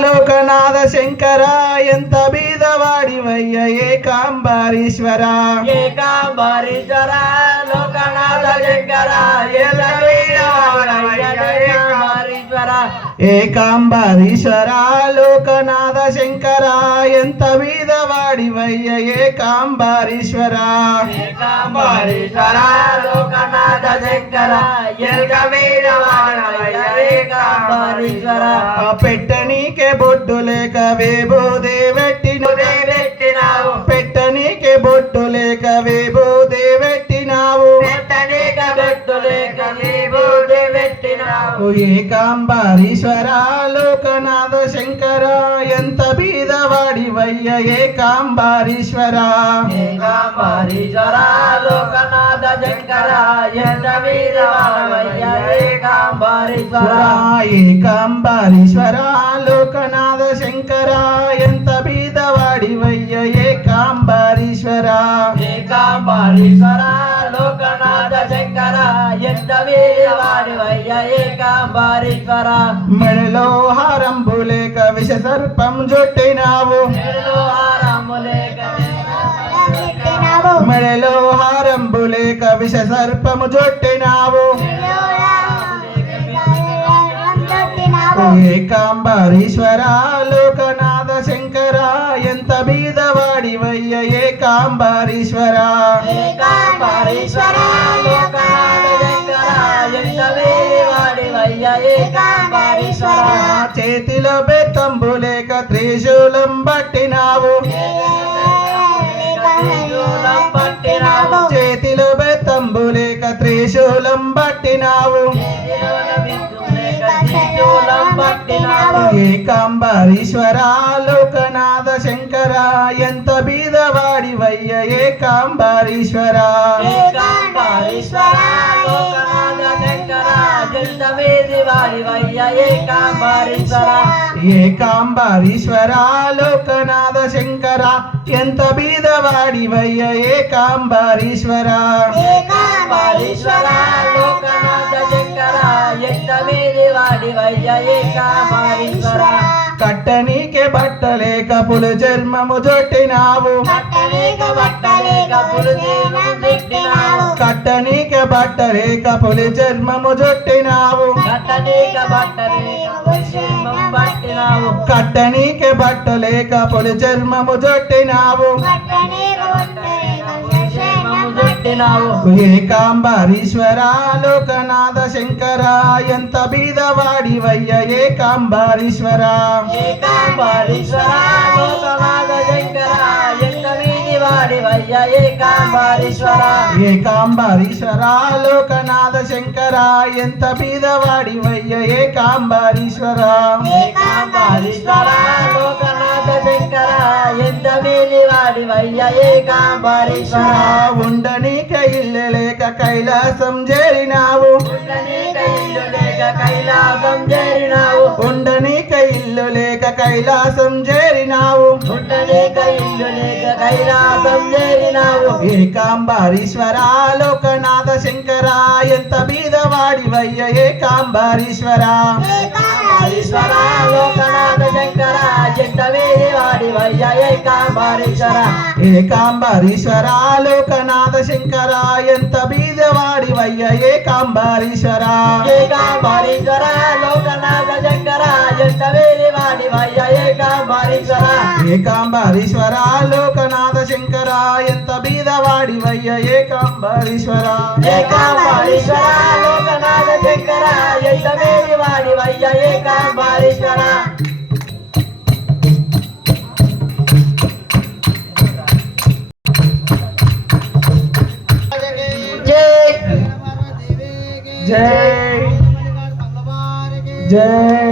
లోకనాథ శంకర ఎంత బీదవాడివయ్య ఏకాంబారీశ్వర. ఏకాంబరీశ్వర లోకనాథ శంకర ఏకాంబరీశ్వర. ఏకాంబారీశ్వర లోకనాథ శంకర ఎంత బీదవాడివయ్య ఏకాంబారీశ్వర. ఏకాంబరీశ్వర లోకనాథ శంకర ఏకాంబరీశ్వర ఆ పెట్టనీకే బొట్టు లేక వేబోదే పెట్టిన పెట్టినావు పెట్టనీకే బొట్టు లేక వేబోదే పెట్టినావు పెట్టలేక పెట్టలేక నీవు పెట్టినావు ఏకాంబారీశ్వర లోకనాథ శంకర ఎంత బీదవాడివయ్య ఏకాంబారీశ్వర ఏకాంబరీశ్వర లోకనాథ శంకర ఎంత వీరవాడవయ్య ఏకాంబరీశ్వర లోకనాథ శంకర ఎంత బీదవాడివయ్య ఏకాంబారీశ్వర ఏకాంబరీశ్వర లోకనాథ శంకర ఎంత వీరవాడవయ్య ఏకాంబరీశ్వర మెడలో హారంబు లేక విష సర్పం జొట్టినావు మెడలో ఆరాములేక మెడలో హారంబు లేక విష సర్పము జొట్టినావు ఏకాంబారీశ్వర లోకనాథ శంకర ఎంత బీదవాడివయ్య ఏకాంబారీశ్వర. ఏకాంబరీశ్వర లోకనాథ శంకర ఎంత వీరవాడవయ్య ఏకాంబరీశ్వర చేతిలో బెత్తంబు లేక త్రిశూలం పట్టినావు. చేతిలో బెత్తంబు లేక త్రిశూలం పట్టినావు. ఏకాంబారీశ్వర లోకనాథ శంకర ఎంత బీదవాడివయ్య ఏకాంబారీశ్వర. ఏకాంబరీశ్వర లోకనాథ శంకర జంత వేది వాడివయ్య ఏకాంబరీశ్వర. ఏకాంబారీశ్వర లోకనాథ శంకర ఎంత బీదవాడివయ్య ఏకాంబారీశ్వర. ఏకాంబరీశ్వర కట్టనీకే బట్టలేక పులు చర్మము జొట్టినావు. కట్టనీకే బట్టలేక పులి చర్మము జొట్టినావు. కట్టనీకే బట్టలేక పులి చర్మము జొట్టినావు. పులిజీవము చుట్టినావు ఏకాంబారీశ్వర లోకనాథ శంకర ఎంత బీదవాడివయ్య ఏకాంబారీశ్వర. ఏకాంబరీశ్వర లోకనాథ శంకర ఎంత వీధి వాడివయ్య ఏకాంబరీశ్వర. ఏకాంబారీశ్వర లోకనాథ శంకర ఎంత బీదవాడివయ్య ఏకాంబారీశ్వర. ఏకాంబరీశ్వర లోకనాథ శంకర వాడివయ్య ఏకాంబరీశ్వర ఉండనీక ఇల్లు లేక కైలాసం చేరినావు. ఉండనీక ఇల్లు లేక కైలాసం చేరినావు. ఉండనీక ఇల్లు లేక కైలాసం చేరినావు. ఉండనీక ఇల్లు లేక కైలాసం చేరినావు. ఏకాంబారీశ్వర లోకనాథ శంకర ఎంత బీదవాడివయ్య ఏకాంబారీశ్వర. ఏకాంబరీశ్వర లోకనాథ శంకర ఎంత వీధి వాడివయ్య ఏకాంబరీశ్వర. ఏకాంబారీశ్వర లోకనాథ శంకర ఎంత బీదవాడివయ్య ఏకాంబారీశ్వర. ఏకాంబరీశ్వర లోకనాథ శంకర ఎంత వీధి వాడివయ్య ఏకాంబరీశ్వర. ఏకాంబారీశ్వర లోకనాథ శంకర ఎంత బీదవాడివయ్య ఏకాంబారీశ్వర. ఏకాంబరీశ్వర లోకనాథ శంకర ఎంత వీధి వాడివయ్య? ఏకాంబరీశ్వర. జై. జై. జై.